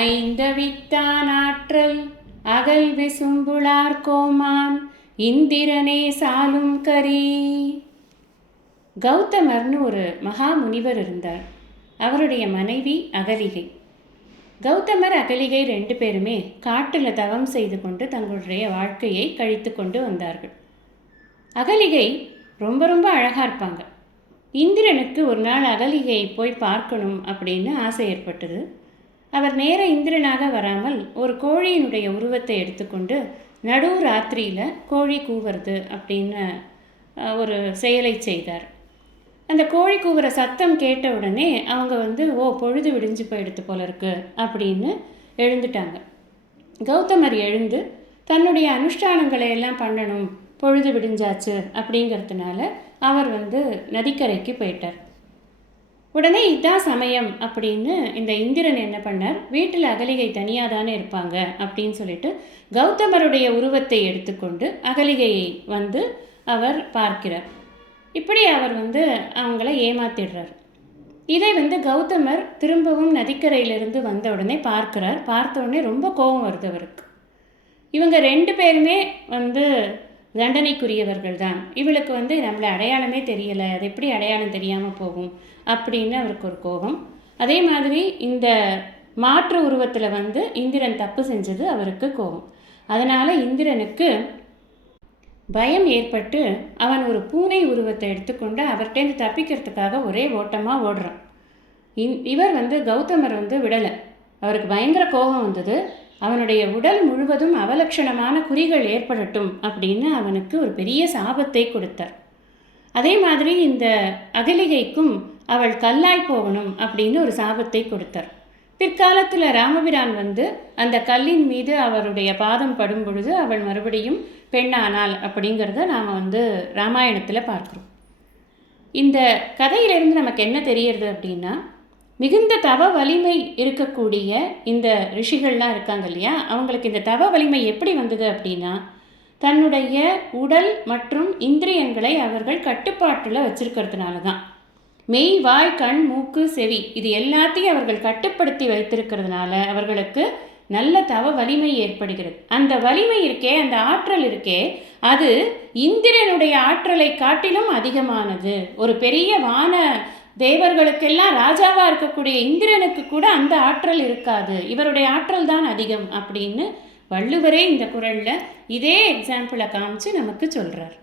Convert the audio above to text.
ஐந்தவித்தான் ஆற்றல் அகல் விசும்புளார் கோமான் இந்திரனே சாலும் கரி. கௌதமர்னு ஒரு மகா முனிவர் இருந்தார். அவருடைய மனைவி அகலிகை. கௌதமர் அகலிகை 2 பேருமே காட்டில் தவம் செய்து கொண்டு தங்களுடைய வாழ்க்கையை கழித்து கொண்டு வந்தார்கள். அகலிகை ரொம்ப ரொம்ப அழகாக இருப்பாங்க. இந்திரனுக்கு ஒரு நாள் அகலிகையை போய் பார்க்கணும் அப்படின்னு ஆசை ஏற்பட்டது. அவர் நேர இந்திரனாக வராமல் ஒரு கோழியினுடைய உருவத்தை எடுத்துக்கொண்டு நடு ராத்திரியில் கோழி கூவுறது அப்படின்னு ஒரு செயலை செய்தார். அந்த கோழி கூவுற சத்தம் கேட்ட உடனே அவங்க பொழுது விடிஞ்சு போயிடுத்து போல இருக்கு அப்படின்னு எழுந்துட்டாங்க. கௌதமர் எழுந்து தன்னுடைய அனுஷ்டானங்களை எல்லாம் பண்ணணும், பொழுது விடிஞ்சாச்சு அப்படிங்கிறதுனால அவர் நதிக்கரைக்கு போயிட்டார். உடனே இதான் சமயம் அப்படின்னு இந்த இந்திரன் என்ன பண்ணார், வீட்டில் அகலிகை தனியாக தானே இருப்பாங்க அப்படின்னு சொல்லிட்டு கௌதமருடைய உருவத்தை எடுத்துக்கொண்டு அகலிகையை அவர் பார்க்கிறார். இப்படி அவர் அவங்கள ஏமாத்திடுறார். இதை கௌதமர் திரும்பவும் நதிக்கரையிலிருந்து வந்த உடனே பார்க்குறார். பார்த்த உடனே ரொம்ப கோபம் வருது அவருக்கு. இவங்க 2 பேருமே தண்டனைக்குரியவர்கள் தான். இவளுக்கு நம்மளை அடையாளமே தெரியலை, அது எப்படி அடையாளம் தெரியாமல் போகும் அப்படின்னு அவருக்கு ஒரு கோபம். அதே மாதிரி இந்த மாற்று உருவத்தில் இந்திரன் தப்பு செஞ்சது அவருக்கு கோபம். அதனால் இந்திரனுக்கு பயம் ஏற்பட்டு அவன் ஒரு பூனை உருவத்தை எடுத்துக்கொண்டு அவர்கிட்டேருந்து தப்பிக்கிறதுக்காக ஒரே ஓட்டமாக ஓடுறான். இவர் கௌதமர் விடலை. அவருக்கு பயங்கர கோபம் வந்தது. அவனுடைய உடல் முழுவதும் அவலட்சணமான குறிகள் ஏற்படட்டும் அப்படின்னு அவனுக்கு ஒரு பெரிய சாபத்தை கொடுத்தார். அதே மாதிரி இந்த அகலிகைக்கும் அவள் கல்லாய் போகணும் அப்படின்னு ஒரு சாபத்தை கொடுத்தார். பிற்காலத்தில் ராமபிரான் அந்த கல்லின் மீது அவருடைய பாதம் படும் பொழுது அவள் மறுபடியும் பெண்ணானாள் அப்படிங்கிறத நாம் ராமாயணத்தில் பார்க்குறோம். இந்த கதையிலிருந்து நமக்கு என்ன தெரியறது அப்படின்னா, மிகுந்த தவ வலிமை இருக்கக்கூடிய இந்த ரிஷிகள்லாம் இருக்காங்க இல்லையா, அவங்களுக்கு இந்த தவ வலிமை எப்படி வந்தது அப்படின்னா, தன்னுடைய உடல் மற்றும் இந்திரியங்களை அவர்கள் கட்டுப்பாட்டில் வச்சிருக்கிறதுனால தான். மெய், வாய், கண், மூக்கு, செவி இது எல்லாத்தையும் அவர்கள் கட்டுப்படுத்தி வைத்திருக்கிறதுனால அவர்களுக்கு நல்ல தவ வலிமை ஏற்படுகிறது. அந்த வலிமை இருக்கே, அந்த ஆற்றல் இருக்கே, அது இந்திரனுடைய ஆற்றலை காட்டிலும் அதிகமானது. ஒரு பெரிய வான தேவர்களுக்கெல்லாம் ராஜாவாக இருக்கக்கூடிய இந்திரனுக்கு கூட அந்த ஆற்றல் இருக்காது, இவருடைய ஆற்றல் தான் அதிகம் அப்படின்னு வள்ளுவரே இந்த குறளில் இதே எக்ஸாம்பிளை காமிச்சு நமக்கு சொல்கிறார்.